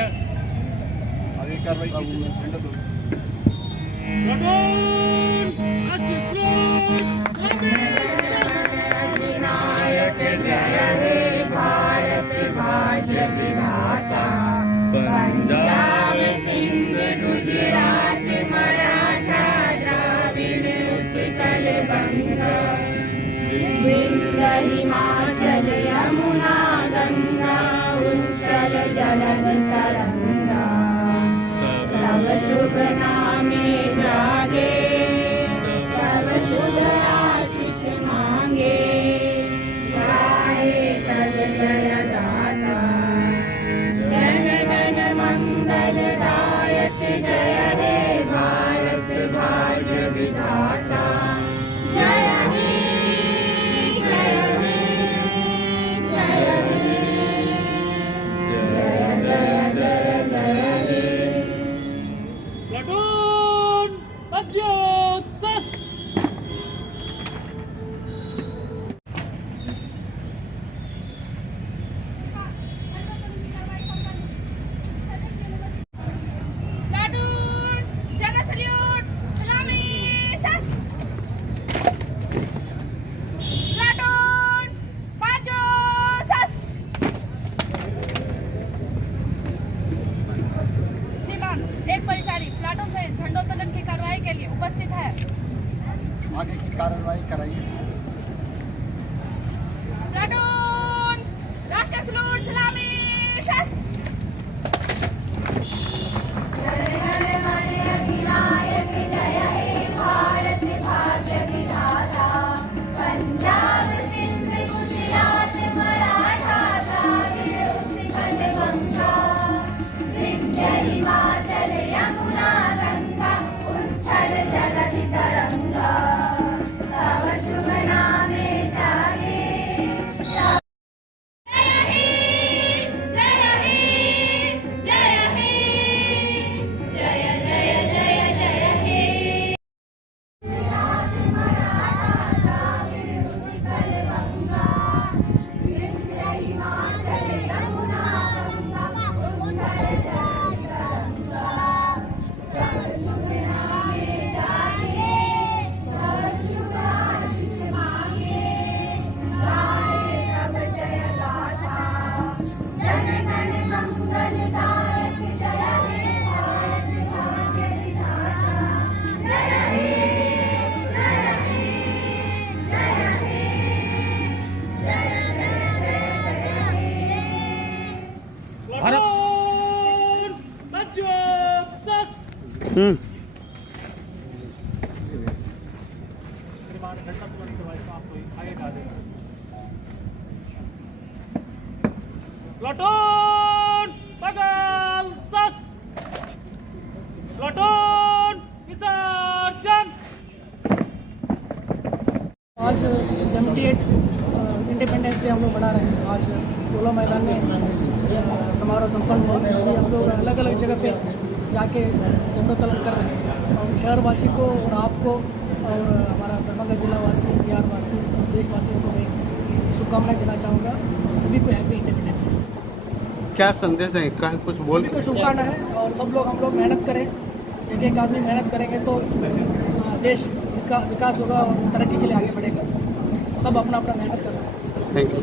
आगे कार्रवाई विनायक जय हे भारत भाग्य विधाता पंजाब सिंध गुजरात मराठा द्राविड़ उत्कल बंग विंध्य हिमाचल यमुना गंगा उच्चल जलद तरंगा तब शुभ नामे जागे तब शुभ आशीष मांगे गाए तब जय गाता जन गण मंगल दायक जय हे भारत भाग्य विधाता जय हे जय हे जय हे जय जय जय जय हे platoon अज्योत्सव Platoon, Jana salute, salami, sas. Platoon, pajo, sas. श्रीमान, एक परिचारी प्लाटून से झंडोत्तोलन की कार्रवाई के लिए उपस्थित है। आगे की कार्रवाई कराइए। प्लाटून, राष्ट्रीय सलूट, सलामी, सस। विनायक जय हे भारत भाग्य विधाता पंजाब सिंध गुजरात मराठा द्राविड़ उत्कल गंगा विंध्य हिमाचल यमुना गंगा उच्छल जलधि तरंगा तव शुभ नामे जागे जय हे जय हे जय हे जय जय जय जय हे गुजरात मराठा द्राविड़ उत्कल गंगा विंध्य हिमाचल यमुना गंगा उच्छल जलधि तरंगा तव शुभ नामे जागे तव शुभ आशीष मांगे गाए तब जय गाथा जन गण मंगल दायक जय हे भारत भाग्य विधाता जय हे जय हे जय हे जय जय जय जय हे प्लाटून अज्योत्सव श्रीमान झंडोत्तोलन के भाई साहब को आगे डाल दें। प्लाटून बगल सस प्लाटून विसर्जन आज 78 इंडिपेंडेंस डे हम लोग मना रहे हैं। आज पोलो मैदान में समारोह संपन्न हुआ। अभी हम लोग अलग अलग जगह पे जाके झंडोत्तोलन कर रहे हैं और शहरवासी को और आपको और हमारा दरभंगा जिला वासी बिहार वासी और देशवासियों को मैं शुभकामनाएं देना चाहूँगा और सभी को हैप्पी इंडिपेंडेंस डे। क्या संदेश है क्या कुछ बोल सभी को शुभकामनाएं है और सब लोग हम लोग मेहनत करें। एक एक आदमी मेहनत करेंगे तो देश का विकास होगा और तरक्की के लिए आगे बढ़ेगा। सब अपना अपना मेहनत कर रहे हैं। Thank you.